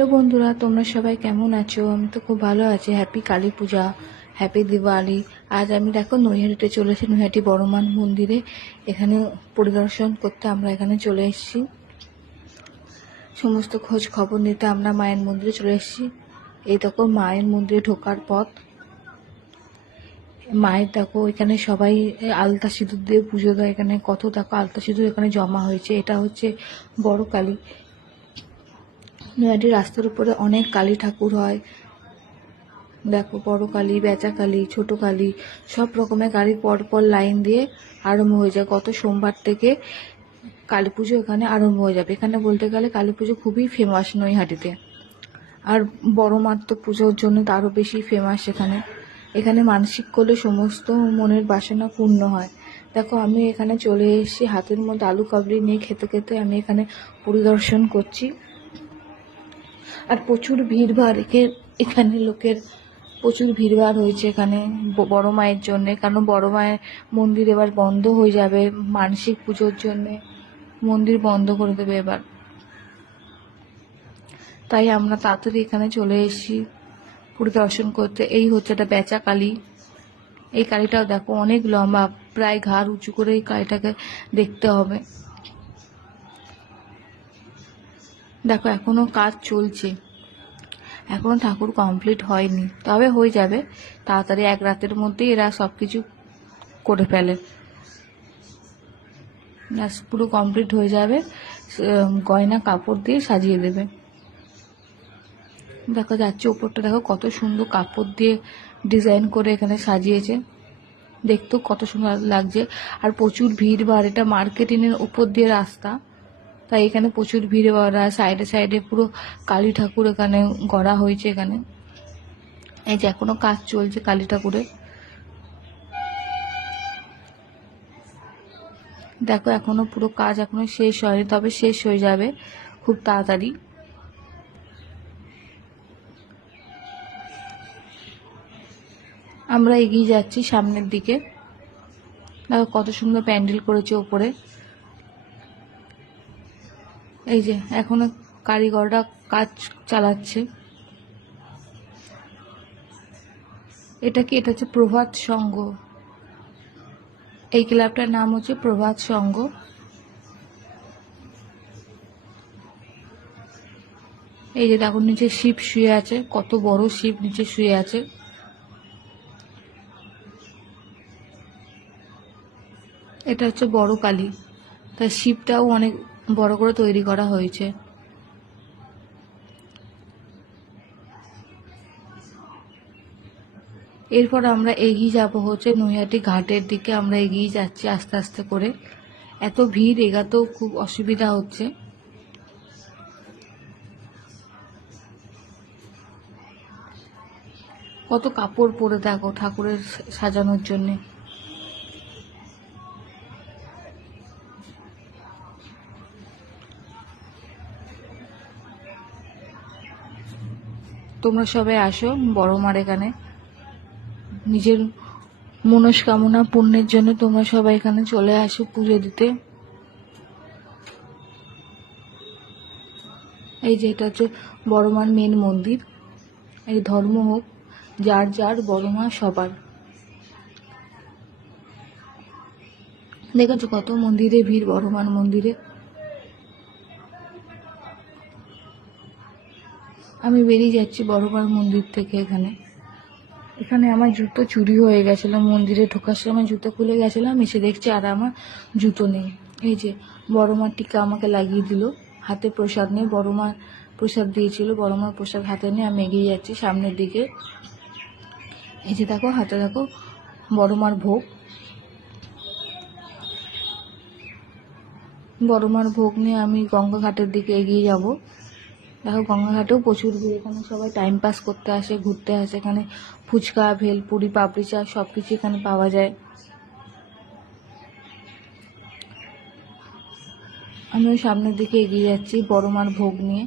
Hello বন্ধুরা, তোমরা সবাই কেমন আছো? আমি তো খুব ভালো আছি। হ্যাপি কালী পূজা, হ্যাপি দিওয়ালি। আজ আমি দেখো নৈহাটিতে চলে এসেছি, নৈহাটি বড়মান মন্দিরে। এখানে পরিদর্শন করতে আমরা এখানে চলে এসেছি। সমস্ত খোঁজ খবর নিতে আমরা মায়ের মন্দিরে চলে এসেছি। এই দেখো মায়ের মন্দিরে ঢোকার পথ। মায়ের দেখো এখানে সবাই আলতা সিঁদুর দিয়ে পুজো দেয়। এখানে কত দেখো আলতা সিঁদুর এখানে জমা হয়েছে। এটা হচ্ছে বড় কালী। নৈহাটি রাস্তার উপরে অনেক কালী ঠাকুর হয়। দেখো বড় কালী, বেচা কালী, ছোট কালী, সব রকমের কালী পরপর লাইন দিয়ে আরম্ভ হয়ে যায়। গত সোমবার থেকে কালী পুজো এখানে আরম্ভ হয়ে যাবে। এখানে বলতে গেলে কালী পুজো খুবই ফেমাস নৈহাটিতে। আর বড় মার তো পুজোর জন্য তো আরও বেশি ফেমাস এখানে। এখানে মানসিক করলে সমস্ত মনের বাসনা পূর্ণ হয়। দেখো আমি এখানে চলে এসেছি, হাতের মধ্যে আলু কাবলি নিয়ে খেতে খেতে আমি এখানে পরিদর্শন করছি। আর প্রচুর ভিড়ভাড়, এখানে লোকের প্রচুর ভিড়ভাড় হয়েছে এখানে বড় মায়ের জন্যে। কারণ বড় মায়ের মন্দির এবার বন্ধ হয়ে যাবে মানসিক পুজোর জন্যে। মন্দির বন্ধ করে দেবে এবার, তাই আমরা তাড়াতাড়ি এখানে চলে এসেছি পরিদর্শন করতে। এই হচ্ছে একটা বেচা কালী। এই কালীটাও দেখো অনেক লম্বা, প্রায় ঘাড় উঁচু করে এই কালীটাকে দেখতে হবে। দেখো এখনো কাজ চলছে, এখনো ঠাকুর কমপ্লিট হয়নি, তবে হয়ে যাবে তাড়াতাড়ি। এক রাতের মধ্যেই এরা সব কিছু করে ফেলে, পুরো কমপ্লিট হয়ে যাবে। গয়না কাপড় দিয়ে সাজিয়ে দেবে। দেখো যাচ্ছে উপরটা, দেখো কত সুন্দর কাপড় দিয়ে ডিজাইন করে এখানে সাজিয়েছে। দেখতেও কত সুন্দর লাগছে। আর প্রচুর ভিড় ভাড়, এটা মার্কেটিংয়ের উপর দিয়ে রাস্তা, তাই এখানে প্রচুর ভিড় ভাড়। সাইডে সাইডে পুরো কালী ঠাকুর এখানে গড়া হয়েছে এখানে। এই যে এখনো কাজ চলছে কালী ঠাকুরের। দেখো এখনো পুরো কাজ এখনো শেষ হয়নি, তবে শেষ হয়ে যাবে খুব তাড়াতাড়ি। আমরা এগিয়ে যাচ্ছি সামনের দিকে। দেখো কত সুন্দর প্যান্ডেল করেছে উপরে। এই যে এখনো কারিগররা কাজ চালাচ্ছে। এটা কি? এটা হচ্ছে প্রভাত সংঘ। এই ক্লাবটার নাম হচ্ছে প্রভাত সংঘ। এই যে দেখো নিচে শিব শুয়ে আছে, কত বড় শিব নিচে শুয়ে আছে। এটা হচ্ছে বড় কালী, তাই শিবটাও অনেক বড় করে তৈরি করা হয়েছে। এরপর আমরা এগিয়ে যাব হচ্ছে নৈহাটি ঘাটের দিকে। আমরা এগিয়ে যাচ্ছি আস্তে আস্তে করে। এত ভিড়, এগাতেও খুব অসুবিধা হচ্ছে। কত কাপড় পরে দেখো ঠাকুরের সাজানোর জন্যে। তোমরা সবাই আসো বড় মার এখানে, নিজের মনস্কামনা পূর্ণের জন্য তোমরা সবাই এখানে চলে আসো পুজো দিতে। এই যে এটা হচ্ছে বড় মার মেন মন্দির। এই ধর্ম হোক যার যার, বড় মা সবার। দেখেছো কত মন্দিরে ভিড় বড় মার মন্দিরে। আমি বেরিয়ে যাচ্ছি বড় মার মন্দির থেকে। এখানে আমার জুতো চুরি হয়ে গেছিলো, মন্দিরে ঢোকার সময় জুতো খুলে গেছিলাম, এসে দেখছি আর আমার জুতো নেই। এই যে বড় মার টিকা আমাকে লাগিয়ে দিল, হাতে প্রসাদ নিয়ে বড় মার প্রসাদ দিয়েছিল। বড় মার প্রসাদ হাতে নিয়ে আমি এগিয়ে যাচ্ছি সামনের দিকে। এই যে দেখো হাতে দেখো বড় মার ভোগ। বড় মার ভোগ নিয়ে আমি গঙ্গা ঘাটের দিকে এগিয়ে যাব। দেখো গঙ্গাঘাটেও প্রচুর ভিড়, এখানে সবাই টাইম পাস করতে আসে, ঘুরতে আসে। এখানে ফুচকা, ভেলপুরি, পাপড়ি চাট সব কিছু এখানে পাওয়া যায়। আমিও সামনের দিকে এগিয়ে যাচ্ছি বড় মার ভোগ নিয়ে।